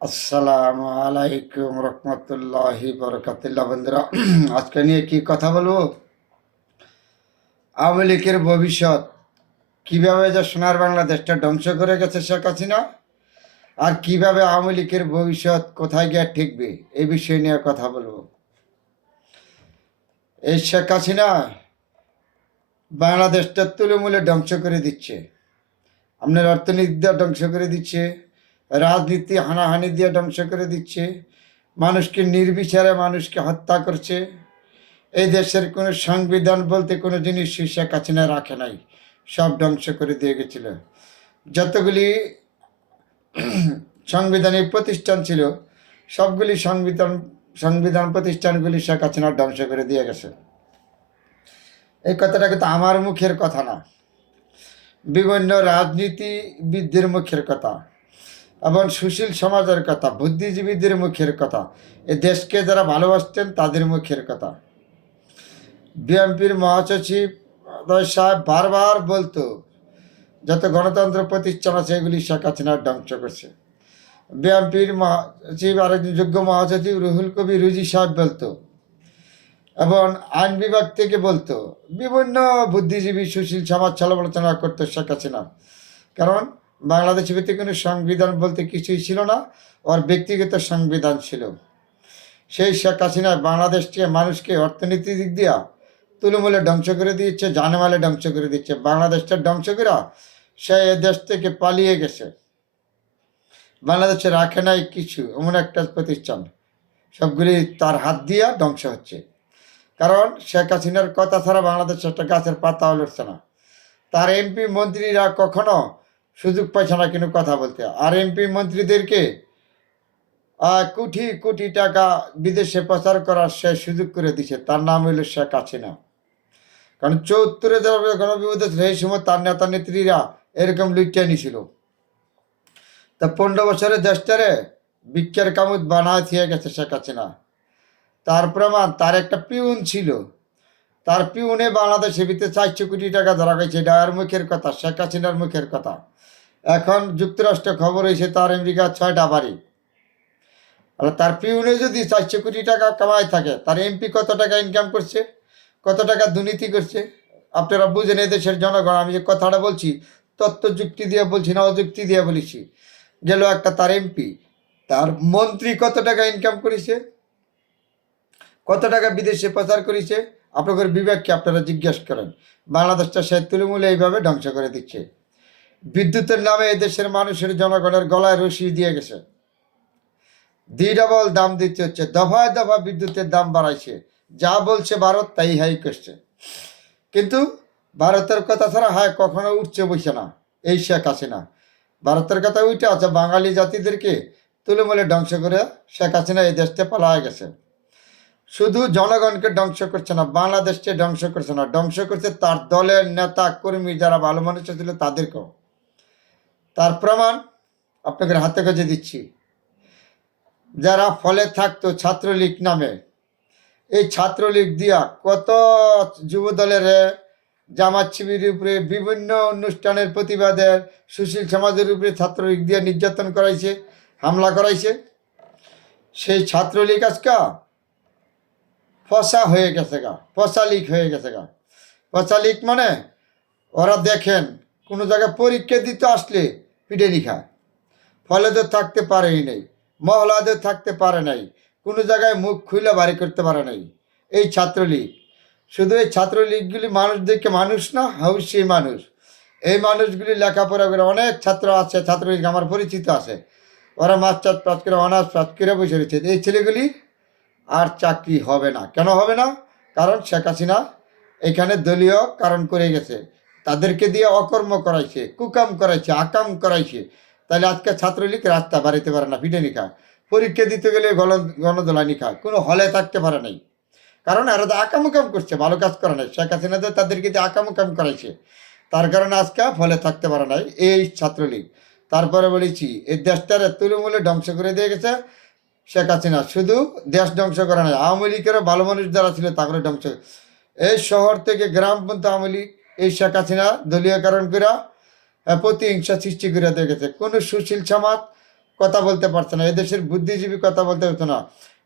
আসসালামু আলাইকুম রহমতুল্লাহি বরকাতুল্লাহ। বন্ধুরা, আজকে নিয়ে কি কথা বলবো? আওয়ামী লীগের ভবিষ্যৎ কিভাবে যে সোনার বাংলাদেশটা ধ্বংস করে গেছে শেখ হাসিনা, আর কিভাবে আওয়ামী লীগের ভবিষ্যৎ কোথায় গিয়ে ঠেকবে, এই বিষয় নিয়ে কথা বলবো। এই শেখ হাসিনা বাংলাদেশটা তুলোমূলে ধ্বংস করে দিচ্ছে। আপনার অর্থনীতি দিয়ে ধ্বংস করে দিচ্ছে, রাজনীতি হানাহানি দিয়ে ধ্বংস করে দিচ্ছে, মানুষকে নির্বিচারে মানুষকে হত্যা করছে। এই দেশের কোনো সংবিধান বলতে কোনো জিনিস শেখ হাসিনা রাখে নাই, সব ধ্বংস করে দিয়ে গেছিল। যতগুলি সাংবিধানিক প্রতিষ্ঠান ছিল, সবগুলি সংবিধান প্রতিষ্ঠানগুলি শেখ হাসিনা ধ্বংস করে দিয়ে গেছে। এই কথাটা কিন্তু আমার মুখের কথা না, বিভিন্ন রাজনীতিবিদদের মুখের কথা এবং সুশীল সমাজের কথা, বুদ্ধিজীবীদের মুখের কথা, এ দেশকে যারা ভালোবাসতেন তাদের মুখের কথা। বিএনপির মহাসচিব সাহেব বারবার বলতো যত গণতন্ত্র প্রতিষ্ঠান আছে এগুলি শেখ হাসিনা ধ্বংস করছে। বিএনপির মহাসচিব আরেকজন যোগ্য মহাসচিব রুহুল কবির রিজভী সাহেব বলতো, এবং আইন বিভাগ থেকে বলতো, বিভিন্ন বুদ্ধিজীবী সুশীল সমাজ সমালোচনা করতো শেখ হাসিনা। কারণ বাংলাদেশের ভিতরে কোনো সংবিধান বলতে কিছুই ছিল না, ওর ব্যক্তিগত সংবিধান ছিল। সেই শেখ হাসিনা বাংলাদেশকে মানুষকে অর্থনীতির দিক দিয়া তুলমূলে ধ্বংস করে দিচ্ছে, জানমালে ধ্বংস করে দিচ্ছে। বাংলাদেশটা ধ্বংস করে সে দেশ থেকে পালিয়ে গেছে। বাংলাদেশে রাখে নাই কিছু, এমন একটা প্রতিষ্ঠান সবগুলি তার হাত দিয়া ধ্বংস হচ্ছে। কারণ শেখ হাসিনার কথা ছাড়া বাংলাদেশে একটা গাছের পাতাও লড়ছে না। তার এমপি মন্ত্রীরা কখনো সুযোগ পাইছে না কিন্তু কথা বলতে। আর এমপি মন্ত্রীদেরকে কোটি কোটি টাকা বিদেশে প্রচার করার সে সুযোগ করে দিছে। তার নাম হইল শেখ হাসিনা। কারণ ৭৪-এ যারা গণবিভূত সেই সময় তার নেতা নেত্রীরা এরকম লুইটা নিছিল। তা ১৫ বছরের দেশটারে ভিক্ষার কামুদ বানায় থিয়ে গেছে শেখ হাসিনা। তার প্রমাণ, তার একটা পিউন ছিল, তার পিউনে বাংলাদেশের ভিতরে ৪০০ কোটি টাকা ধরা গেছে। এটা আর মুখের কথা, শেখ হাসিনার মুখের কথা। এখন যুক্তরাষ্ট্র খবর হয়েছে তার আমেরিকার ৬টা বাড়ি। আর তার পিউনে যদি ৪০০ কোটি টাকা কামাই থাকে, তার এমপি কত টাকা ইনকাম করছে, কত টাকা দুর্নীতি করছে আপনারা বুঝেন। এদেশের জনগণ, আমি যে কথাটা বলছি তত্ত্ব যুক্তি দিয়ে বলছি না, অযুক্তি দিয়ে বলেছি। গেল একটা তার এমপি, তার মন্ত্রী কত টাকা ইনকাম করেছে, কত টাকা বিদেশে প্রচার করেছে, আপনাদের বিবেককে আপনারা জিজ্ঞেস করেন। বাংলাদেশটা সে তুলমূলে এইভাবে ধ্বংস করে দিচ্ছে। বিদ্যুতের নামে এদেশের মানুষের জনগণের গলায় রশি দিয়ে গেছে। দ্বিডবল দাম দিতে হচ্ছে, দফায় দফা বিদ্যুতের দাম বাড়াইছে। যা বলছে ভারত তাই হাই করছে। কিন্তু ভারতের কথা ছাড়া হায় কখনো উঠছে বসে না এই শেখ হাসিনা। ভারতের কথা উঠে আছে, বাঙালি জাতিদেরকে তুলমূলে ধ্বংস করে শেখ হাসিনা এই দেশতে পালায় গেছে। শুধু জনগণকে ধ্বংস করছে না, বাংলাদেশকে ধ্বংস করছে না, ধ্বংস করছে তার দলের নেতা কর্মী যারা ভালো মানুষ ছিল তাদেরকেও। তার প্রমাণ আপনাদের হাতে কাছে দিচ্ছি। যারা ফলে থাকতো ছাত্রলীগ নামে, এই ছাত্রলীগ দিয়া কত যুব দলের জামাত শিবিরের উপরে বিভিন্ন অনুষ্ঠানের প্রতিবাদের সুশীল সমাজের উপরে ছাত্রলীগ দিয়ে নির্যাতন করাইছে, হামলা করাইছে। সেই ছাত্রলীগ আজকা ফসা হয়ে গেছে গা, ফসা লীগ হয়ে গেছে গা। ফসা লীগ মানে ওরা দেখেন কোনো জায়গায় পরীক্ষা দিতে আসলে পিটেনি খায়, ফলেদের থাকতে পারেই নাই, মহলাদের থাকতে পারে নাই, কোনো জায়গায় মুখ খুলে বাড়ি করতে পারে নাই এই ছাত্রলীগ। শুধু এই ছাত্রলীগগুলি মানুষদেরকে মানুষ না, হাউসি মানুষ। এই মানুষগুলি লেখাপড়া করে, অনেক ছাত্র আছে ছাত্রলীগ আমার পরিচিত আছে, ওরা মাস্টার পাস করে অনার্স পাস করে বসে রয়েছে। এই ছেলেগুলি আর চাকরি হবে না। কেন হবে না? কারণ শেখ হাসিনা এখানে দলীয় কারণ করে গেছে, তাদেরকে দিয়ে অকর্ম করাইছে, কুকাম করাইছে, আকাম করাইছে। তাহলে আজকে ছাত্রলীগ রাস্তা বাড়িতে পারে না, পিটেনি খায়, পরীক্ষা দিতে গেলে গণদোলানি খায়, কোনো হলে থাকতে পারে নাই। কারণ এরা তো আকামুকাম করছে, ভালো কাজ করে নাই। শেখ হাসিনা তো তাদেরকে দিয়ে আকামুকাম করাইছে, তার কারণে আজকে ফলে থাকতে পারে নাই এই ছাত্রলীগ। তারপরে বলেছি এই দেশটার তুলমূলে ধ্বংস করে দিয়ে গেছে শেখ হাসিনা। শুধু দেশ ধ্বংস করে নাই, আওয়ামী লীগেরও ভালো মানুষ যারা ছিল তাকে ধ্বংস। এই শহর থেকে গ্রাম পর্যন্ত আওয়ামী লীগ এই শেখ হাসিনা দলীয়করণ করে প্রতিহিংসা সৃষ্টি করে দিয়ে গেছে। কোনো সুশীল সমাজ, কথা বলতে পারছে না, এদেশের বুদ্ধিজীবী কথা বলতে পারছে না।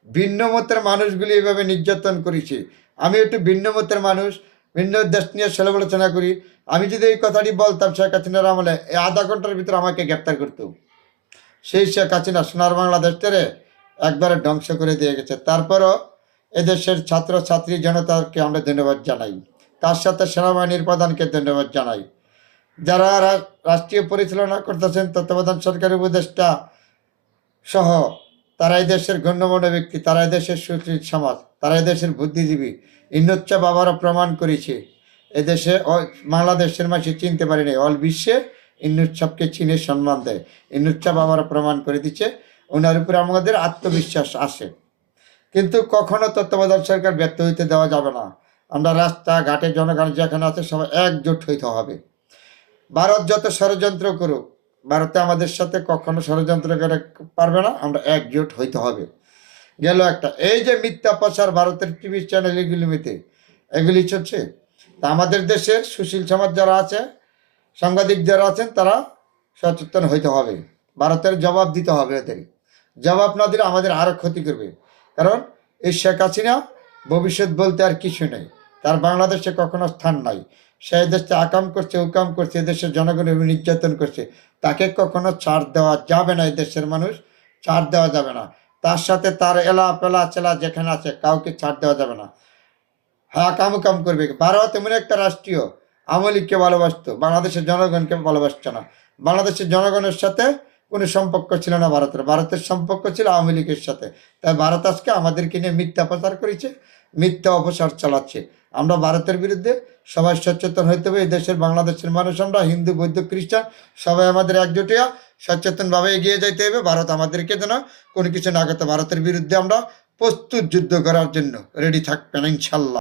ভিন্ন মতের মানুষগুলি এইভাবে নির্যাতন করেছে। আমি একটু ভিন্ন মতের মানুষ, ভিন্ন দেশ নিয়ে সমালোচনা করি। আমি যদি এই কথাটি বলতাম শেখ হাসিনার আমলে, এই আধা ঘন্টার ভিতরে আমাকে গ্রেপ্তার করতো। সেই শেখ হাসিনা সোনার বাংলাদেশটারে একবারে ধ্বংস করে দিয়ে গেছে। তারপরও এদেশের ছাত্র ছাত্রী জনতাকে আমরা ধন্যবাদ জানাই, তার সাথে সেনাবাহিনীর প্রধানকে ধন্যবাদ জানাই, যারা রাষ্ট্রীয় পরিচালনা করতেছেন, তত্ত্বাবধান সরকারের উপদেষ্টা সহ, তারা এই দেশের গণ্যমান্য ব্যক্তি, তারা এই দেশের সুশীল সমাজ, তারা এই দেশের বুদ্ধিজীবী। ইন্নুচ্ছা বাবারা প্রমাণ করেছে এদেশে বাংলাদেশের মাসে চিনতে পারেনি, অল বিশ্বে ইন্নুচ্ছাপকে চিনে সম্মান দেয়। ইন্নুচ্ছা বাবারা প্রমাণ করে দিচ্ছে, ওনার উপরে আমাদের আত্মবিশ্বাস আসে। কিন্তু কখনো তত্ত্বাবধান সরকার ব্যর্থ হইতে দেওয়া যাবে না। আমরা রাস্তাঘাটে জনগণ যেখানে আছে সবাই একজোট হইতে হবে। ভারত যত ষড়যন্ত্র করুক, ভারতে আমাদের সাথে কখনো ষড়যন্ত্র করে পারবে না, আমরা একজোট হইতে হবে। গেল একটা, এই যে মিথ্যা প্রচার ভারতের টিভি চ্যানেল এগুলি চলছে, তা আমাদের দেশের সুশীল সমাজ যারা আছে, সাংবাদিক যারা আছেন, তারা সচেতন হইতে হবে। ভারতের জবাব দিতে হবে, এদের জবাব না দিলে আমাদের আরও ক্ষতি করবে। কারণ এই শেখ হাসিনা ভবিষ্যৎ বলতে আর কিছু নেই, তার বাংলাদেশে কখনো স্থান নাই। সে দেশে আকাম করছে, উকাম করছে, এদেশের জনগণের নির্যাতন করছে, তাকে কখনো ছাড় দেওয়া যাবে না। এই দেশের মানুষ ছাড় দেওয়া যাবে না, তার সাথে তার এলা পেলা চেলা যেখানে আছে কাউকে ছাড় দেওয়া যাবে না। হ্যাঁ, কাম করবে। ভারত এমন একটা রাষ্ট্রীয় আওয়ামী লীগকে ভালোবাসতো, বাংলাদেশের জনগণকে ভালোবাসতো না। বাংলাদেশের জনগণের সাথে কোনো সম্পর্ক ছিল না ভারতের, ভারতের সম্পর্ক ছিল আওয়ামী লীগের সাথে। তাই ভারত আজকে আমাদেরকে নিয়ে মিথ্যা প্রচার করেছে, মিথ্যা অপচার চালাচ্ছে। আমরা ভারতের বিরুদ্ধে সবাই সচেতন হইতে হবে। এই দেশের বাংলাদেশের মানুষ আমরা, হিন্দু বৌদ্ধ খ্রিস্টান সবাই আমাদের একজোটিয়া সচেতনভাবে এগিয়ে যাইতে হবে। ভারত আমাদেরকে যেন কোনো কিছু না করতে, ভারতের বিরুদ্ধে আমরা প্রস্তুত যুদ্ধ করার জন্য রেডি থাকবেন ইনশাল্লাহ।